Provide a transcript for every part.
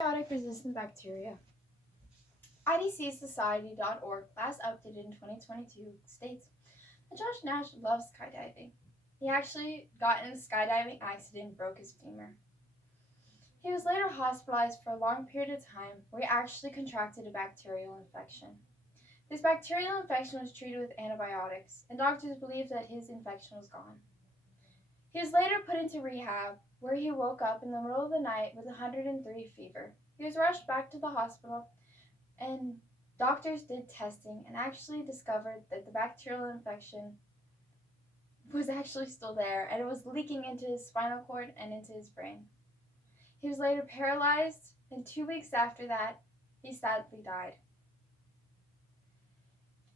Antibiotic-resistant bacteria. IDCSociety.org, last updated in 2022, states that Josh Nash loves skydiving. He actually got in a skydiving accident and broke his femur. He was later hospitalized for a long period of time where he actually contracted a bacterial infection. This bacterial infection was treated with antibiotics, and doctors believed that his infection was gone. He was later put into rehab, where he woke up in the middle of the night with 103 fever. He was rushed back to the hospital, and doctors did testing and actually discovered that the bacterial infection was actually still there, and it was leaking into his spinal cord and into his brain. He was later paralyzed, and 2 weeks after that, he sadly died.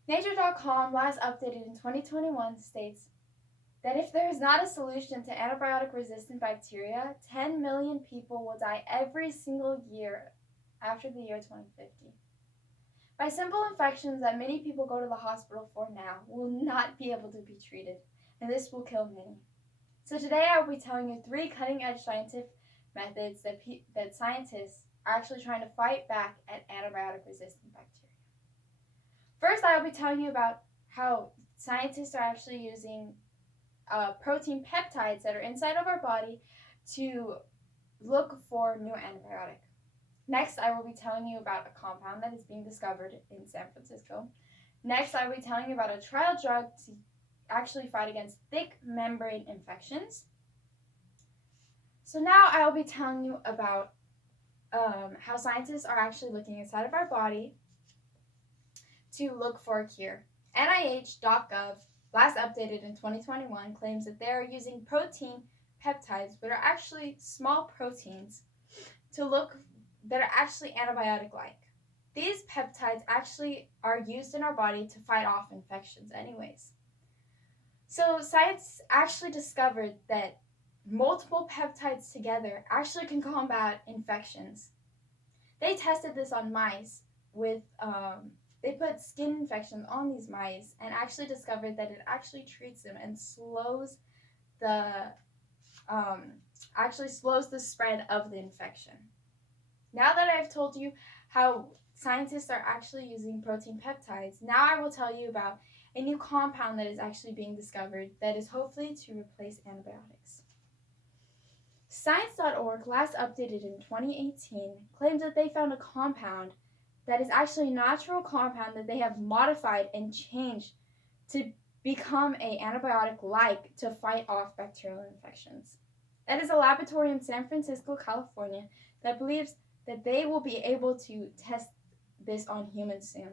Nature.com, last updated in 2021, states that if there is not a solution to antibiotic-resistant bacteria, 10 million people will die every single year after the year 2050. By simple infections that many people go to the hospital for now will not be able to be treated, and this will kill many. So today I will be telling you 3 cutting-edge scientific methods that scientists are actually trying to fight back at antibiotic-resistant bacteria. First, I will be telling you about how scientists are actually using protein peptides that are inside of our body to look for new antibiotic. Next, I will be telling you about a compound that is being discovered in San Francisco. Next, I will be telling you about a trial drug to actually fight against thick membrane infections. So now I will be telling you about how scientists are actually looking inside of our body to look for a cure. NIH.gov, last updated in 2021, claims that they are using protein peptides, but are actually small proteins, to look that are actually antibiotic-like. These peptides actually are used in our body to fight off infections anyways. So science actually discovered that multiple peptides together actually can combat infections. They tested this on mice with, they put skin infections on these mice and actually discovered that it actually treats them and slows the spread of the infection. Now that I've told you how scientists are actually using protein peptides, now I will tell you about a new compound that is actually being discovered that is hopefully to replace antibiotics. Science.org, last updated in 2018, claims that they found a compound that is actually a natural compound that they have modified and changed to become an antibiotic-like to fight off bacterial infections. That is a laboratory in San Francisco, California, that believes that they will be able to test this on humans soon.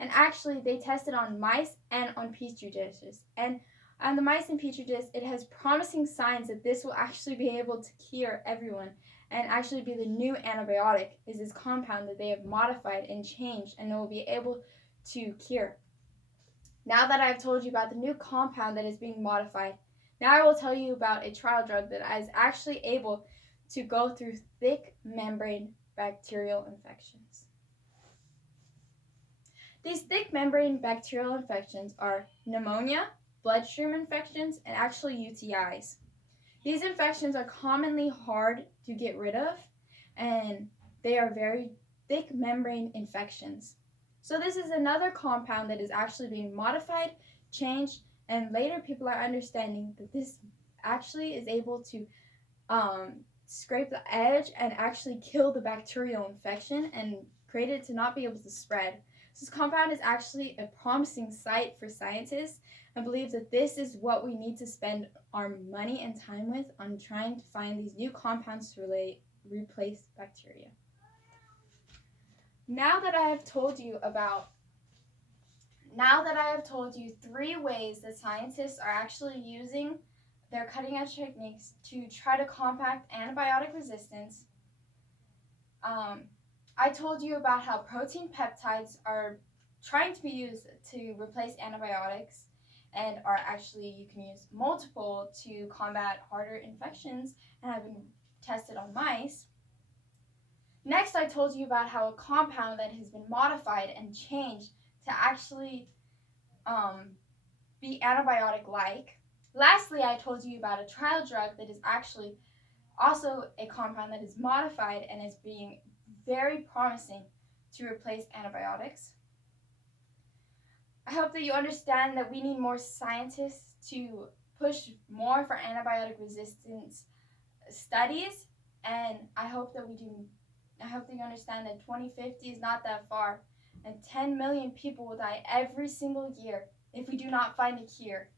And actually, they tested on mice and on petri dishes. And on the mice and petri dishes, it has promising signs that this will actually be able to cure everyone and actually be the new antibiotic, is this compound that they have modified and changed and it will be able to cure. Now that I've told you about the new compound that is being modified, now I will tell you about a trial drug that is actually able to go through thick membrane bacterial infections. These thick membrane bacterial infections are pneumonia, bloodstream infections, and actually UTIs. These infections are commonly hard to get rid of, and they are very thick membrane infections. So this is another compound that is actually being modified, changed, and later people are understanding that this actually is able to scrape the edge and actually kill the bacterial infection and create it to not be able to spread. So this compound is actually a promising site for scientists and believe that this is what we need to spend our money and time with on trying to find these new compounds to replace bacteria. Now that I have told you 3 ways that scientists are actually using their cutting-edge techniques to try to combat antibiotic resistance, I told you about how protein peptides are trying to be used to replace antibiotics and are actually, you can use multiple to combat harder infections and have been tested on mice. Next, I told you about how a compound that has been modified and changed to actually be antibiotic-like. Lastly, I told you about a trial drug that is actually Also, a compound that is modified and is being very promising to replace antibiotics. I hope that you understand that we need more scientists to push more for antibiotic resistance studies, and I hope that you understand that 2050 is not that far, and 10 million people will die every single year if we do not find a cure.